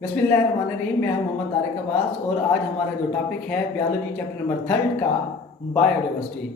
बिस्मिल्लाहिर्रहमानिर्रहीम। मैं हूं मोहम्मद तारिक अब्बास और आज हमारा जो टॉपिक है बायोलॉजी चैप्टर नंबर 3 का बायोडाइवर्सिटी।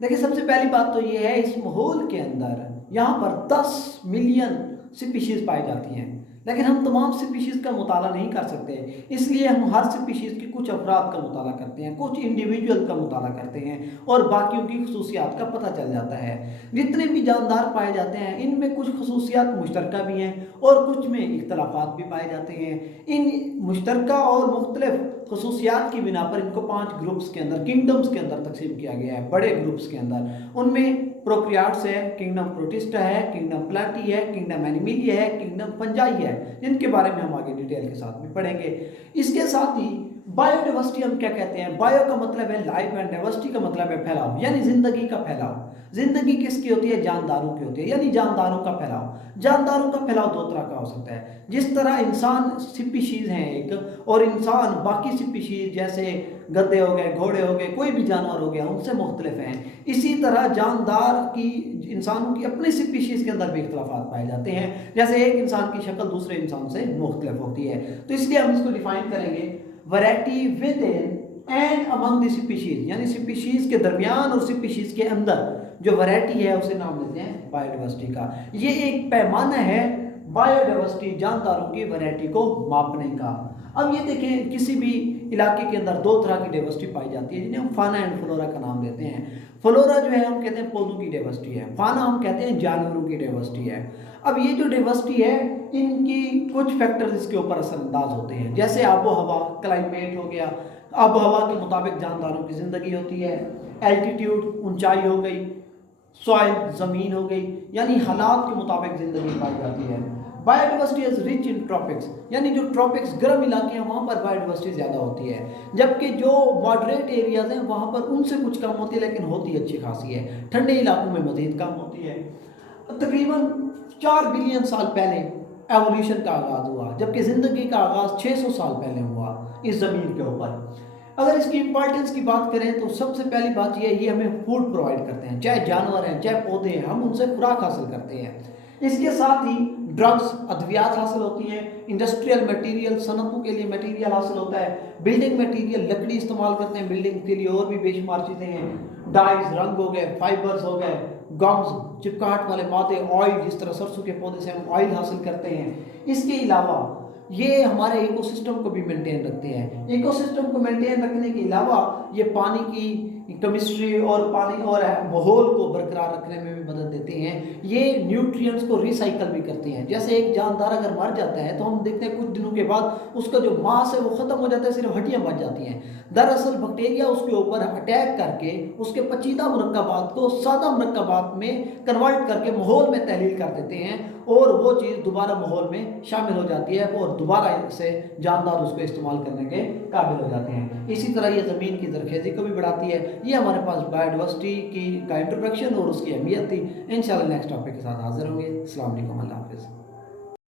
देखिए, सबसे पहली बात तो ये है, इस माहौल के अंदर यहाँ पर 10 मिलियन स्पीशीज़ पाई जाती हैं, लेकिन हम तमाम स्पीशीज़ का मुताला नहीं कर सकते। इसलिए हम हर स्पीशीज़ की कुछ अफराद का मुताला करते हैं, कुछ इंडिविजुअल का मुताला करते हैं और बाकियों की खसूसियात का पता चल जाता है। जितने भी जानदार पाए जाते हैं इनमें कुछ खसूसियात मुश्तरका भी हैं और कुछ में इख्तलाफात भी पाए जाते हैं। इन मुश्तरका और मुख्तलिफ खसूसियात की बिना पर इनको 5 ग्रुप्स के अंदर, किंगडम्स के अंदर तकसीम किया गया है, बड़े ग्रुप्स के अंदर। उनमें प्रोक्रियाट्स है, किंगडम प्रोटिस्टा है, किंगडम प्लाटी है, किंगडम एनिमिलिया है, किंगडम फंजाई है, जिनके बारे में हम आगे डिटेल के साथ में पढ़ेंगे। इसके साथ ही बायोडाइवर्सिटी हम क्या कहते हैं? बायो का मतलब है लाइफ एंड डाइवर्सिटी का मतलब है फैलाव, यानी जिंदगी का फैलाव। जिंदगी किसकी होती है? जानदारों की होती है, यानी जानदारों का फैलाव। जानदारों का फैलाव दो तरह का हो सकता है। जिस तरह इंसान स्पीशीज हैं एक, और इंसान बाकी स्पीशीज जैसे गधे हो गए, घोड़े हो गए, कोई भी जानवर हो गया, उनसे मुख्तलिफ हैं। इसी तरह जानदार की, इंसानों की अपनी स्पीशीज के अंदर भी इख्तलाफात पाए जाते हैं। जैसे एक इंसान की शक्ल दूसरे इंसान से मुख्तलिफ होती है, तो इसलिए हम इसको डिफाइन करेंगे variety with in and among the species, यानी स्पीशीज के दरमियान और स्पीशीज के अंदर जो वैरायटी है उसे नाम देते हैं बायोडाइवर्सिटी का। ये एक पैमाना है बायोडाइवर्सिटी, जानदारों की वैरायटी को मापने का। अब ये देखें, किसी भी इलाके के अंदर दो तरह की डाइवर्सिटी पाई जाती है, जिन्हें हम फाना एंड फ्लोरा का नाम देते हैं। फ्लोरा जो है हम कहते हैं पौधों की डाइवर्सिटी है, फाना हम कहते हैं जानवरों की डाइवर्सिटी है। अब ये जो डाइवर्सिटी है, इनकी कुछ फैक्टर्स इसके ऊपर असरअंदाज होते हैं, जैसे आबो हवा, क्लाइमेट हो गया, आबो हवा के मुताबिक जानदारों की ज़िंदगी होती है। एल्टीट्यूड, ऊंचाई हो गई, सॉइल, ज़मीन हो गई, यानी हालात के मुताबिक ज़िंदगी पाई जाती है। Biodiversity is rich in tropics, यानी जो ट्रॉपिक्स गर्म इलाके हैं वहाँ पर बायोडाइवर्सिटी ज़्यादा होती है, जबकि जो मॉडरेट एरियाज हैं वहाँ पर उनसे कुछ कम होती है, लेकिन होती अच्छी खासी है। ठंडे इलाकों में मज़ीद कम होती है। तकरीबन 4 बिलियन साल पहले एवोल्यूशन का आगाज़ हुआ, जबकि ज़िंदगी का आगाज़ 600 साल पहले हुआ इस ज़मीन के ऊपर। अगर इसकी इंपॉर्टेंस की बात करें तो सबसे पहली बात यह है, ये हमें फूड प्रोवाइड करते हैं, चाहे जानवर हैं चाहे पौधे हैं, हम उनसे खुराक हासिल करते हैं। इसके साथ ही ड्रग्स, अद्वियात हासिल होती हैं, इंडस्ट्रियल मटेरियल, सनतों के लिए मटेरियल हासिल होता है, बिल्डिंग मटेरियल, लकड़ी इस्तेमाल करते हैं बिल्डिंग के लिए, और भी बेशुमार चीज़ें हैं। डाइज, रंग हो गए, फाइबर्स हो गए, गम्स, चिपकाहट वाले मादे, ऑयल, जिस तरह सरसों के पौधे से हम ऑयल हासिल करते हैं। इसके अलावा ये हमारे इकोसिस्टम को भी मेंटेन रखते हैं। इकोसिस्टम को मेंटेन रखने के अलावा ये पानी की केमिस्ट्री और पानी और माहौल को बरकरार रखने में भी मदद देते हैं। ये न्यूट्रिएंट्स को रिसाइकल भी करते हैं। जैसे एक जानदार अगर मर जाता है तो हम देखते हैं कुछ दिनों के बाद उसका जो मांस है वो ख़त्म हो जाता है, सिर्फ हड्डियाँ बच जाती हैं। दरअसल बैक्टीरिया उसके ऊपर अटैक करके उसके पेचीदा मुरक्कबात को सादा मुरक्कबात में कन्वर्ट करके माहौल में तहलील कर देते हैं, और वो चीज़ दोबारा माहौल में शामिल हो जाती है और दोबारा से जानदार उसको इस्तेमाल करने के काबिल हो जाते हैं। इसी तरह ये ज़मीन की ज़रख़ेज़ी को भी बढ़ाती है। ये हमारे पास बायोडाइवर्सिटी की का इंट्रोडक्शन और उसकी अहमियत थी। इंशाल्लाह नेक्स्ट टॉपिक के साथ हाजिर होंगे। अस्सलाम वालेकुम, अल्लाह हाफ़िज़।